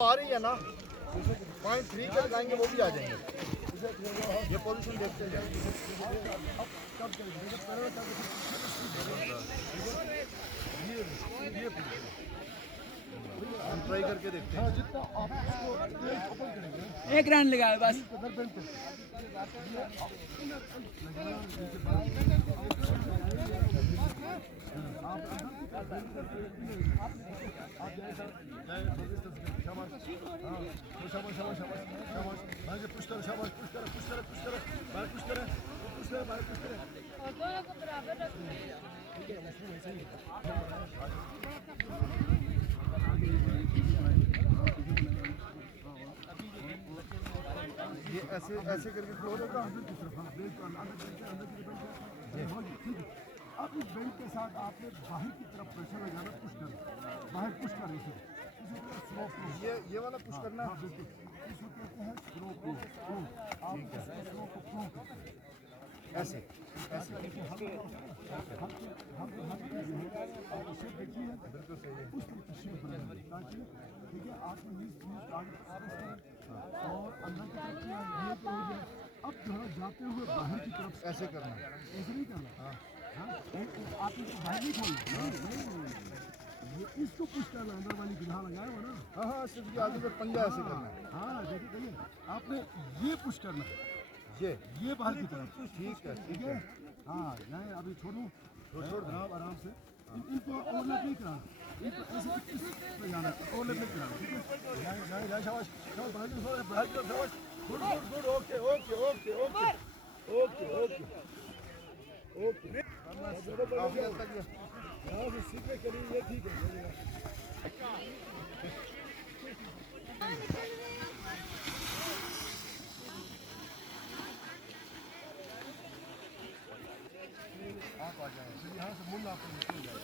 आ रही है ना 0.3 के लगाएंगे वो भी आ जाएंगे। ये पोजीशन देखते हैं हम ट्राई करके देखते हैं। एक रन लगाए बस। और दोनों को बराबर रखना है। ये ऐसे ऐसे करके क्लोज होगा। अब इस बेल्ट के साथ आपने बाहर की तरफ प्रेशर लगाना, पुश करना, बाहर पुश करने से ये वाला पुश करना है। बिल्कुल इसको कहते हैं स्लो को फ्लो। आप स्लो को फ्लो करते हैं ऐसे ऐसे हम इसे देखिए बिल्कुल सही है। उस पर शेप बनाएंगे ताकि ठीक है आपको नीज आगे और अंदर की तरफ ये तो हो जाए। अब जो है जाते हुए बाहर की तरफ ऐसे करना है। ऐसे नहीं करना। हाँ आप इसको बाहर नहीं खोलना, नहीं ये इसको पुश करना, अंदर वाली गिरहा लगाया हो ना। हाँ हाँ सिर्फ ये आगे से पंजा ऐसे करना है। हाँ देखिए आपने ये पुश करना है, ये बाहर की तरफ। ठीक है हाँ नहीं अभी छोड़ो आराम से इनको ओवरलैप नहीं कराना, इनको ऐसे इस पे जाना, ओवरलैप नहीं कराना। ठीक है शाबाश शाबाश बाहर की तरफ शाबाश। Good okay okay okay okay okay okay okay. काफी हद तक यहाँ से सीखने के लिए ये ठीक है। आप आ जाए फिर यहाँ से मुन्ना आपको निकल जाए।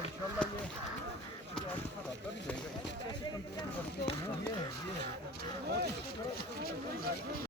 इंशाल्लाह ये